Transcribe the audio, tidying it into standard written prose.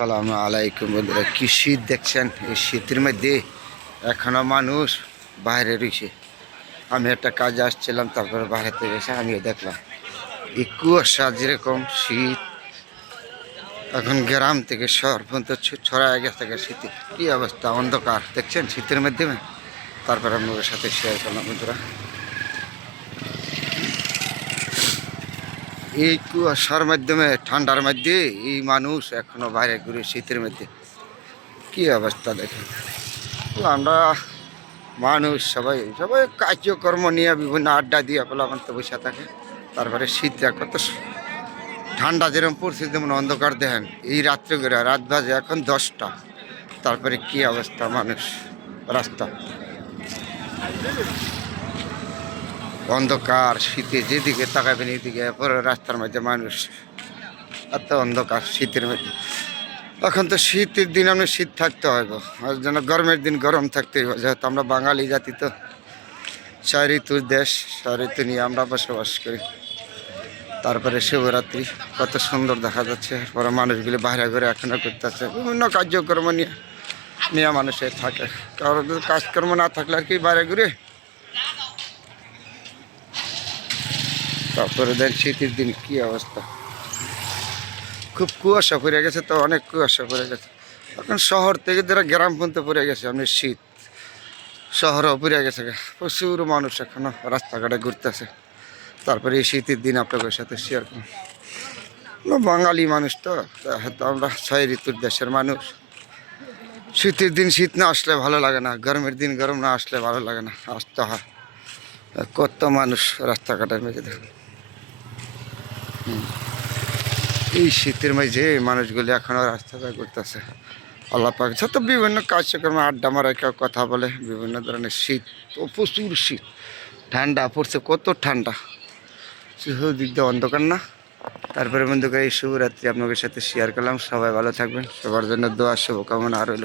আসসালামু আলাইকুম বন্ধুরা, কি শীত দেখছেন। এই শীতের মধ্যে এখনো মানুষ বাইরে রয়েছে। আমি একটা কাজে আসছিলাম, তারপরে বাইরে থেকে এসে আমিও দেখলাম এই কুয়াশা যেরকম শীত। এখন গ্রাম থেকে শহর পর্যন্ত ছড়ায় গেছে শীতে। কি অবস্থা, অন্ধকার দেখছেন শীতের মাধ্যমে। তারপরে আপনাদের সাথে শেয়ার করলাম বন্ধুরা, এই কুয়াশার মাধ্যমে ঠান্ডার মধ্যে এই মানুষ এখনো বাইরে ঘুরে শীতের মধ্যে। কি অবস্থা দেখেন। তো আমরা মানুষ সবাই সবাই কার্যকর্ম নিয়ে বিভিন্ন আড্ডা দিয়ে পোলাপান্ত বসে থাকে। তারপরে শীতটা কত ঠান্ডা যেরকম পড়ছে, যেমন অন্ধকার দেখেন। এই রাত্রে করে রাত বাজে এখন 10টা, তারপরে কি অবস্থা মানুষ রাস্তা অন্ধকার। শীতে যেদিকে তাকাবেন এদিকে পরে রাস্তার মধ্যে মানুষ, এত অন্ধকার শীতের মধ্যে। এখন তো শীতের দিন আপনি শীত থাকতে হবে, আর যেন গরমের দিন গরম থাকতে হবে, যেহেতু আমরা বাঙালি জাতি তো। 4 ঋতুর দেশ, 4 ঋতু নিয়ে আমরা বসবাস করি। তারপরে শিবরাত্রি কত সুন্দর দেখা যাচ্ছে। পরে মানুষগুলি বাইরে ঘুরে এখনো করতেছে বিভিন্ন কার্যক্রম নিয়ে নিয়ে মানুষের থাকে। কারোর কাজকর্ম না থাকলে আর কি বাইরে ঘুরে। তারপরে দেন শীতের দিন কি অবস্থা, খুব কুয়াশা পড়ে গেছে, তো অনেক কুয়াশা পড়ে গেছে। এখন শহর থেকে যারা গ্রাম পর্যন্ত পড়ে গেছে আপনি শীত, শহরও পড়ে গেছে। প্রচুর মানুষ এখনো রাস্তাঘাটে ঘুরতেছে। তারপরে এই শীতের দিন আপনাদের সাথে শেয়ার করুন। আমরা বাঙালি মানুষ তো, হয়তো আমরা 6 ঋতুর দেশের মানুষ। শীতের দিন শীত না আসলে ভালো লাগে না, গরমের দিন গরম না আসলে ভালো লাগে না, আসতে হয়। কত মানুষ রাস্তাঘাটের মেঝে দেখুন। এই শীতের মাঝে মানুষগুলি এখনও রাস্তাঘাট ঘুরতেছে। আল্লাহ পাক যত বিভিন্ন কার্যক্রমে আড্ডা মারা, কেউ কথা বলে, বিভিন্ন ধরনের শীত। তো প্রচুর শীত, ঠান্ডা পড়ছে, কত ঠান্ডা। দিক দিয়ে অন্ধকার না। তারপরে বন্ধুকে এই শুভরাত্রি আপনাদের সাথে শেয়ার করলাম। সবাই ভালো থাকবেন, সবার জন্য দোয়া শুভকামনা রইল।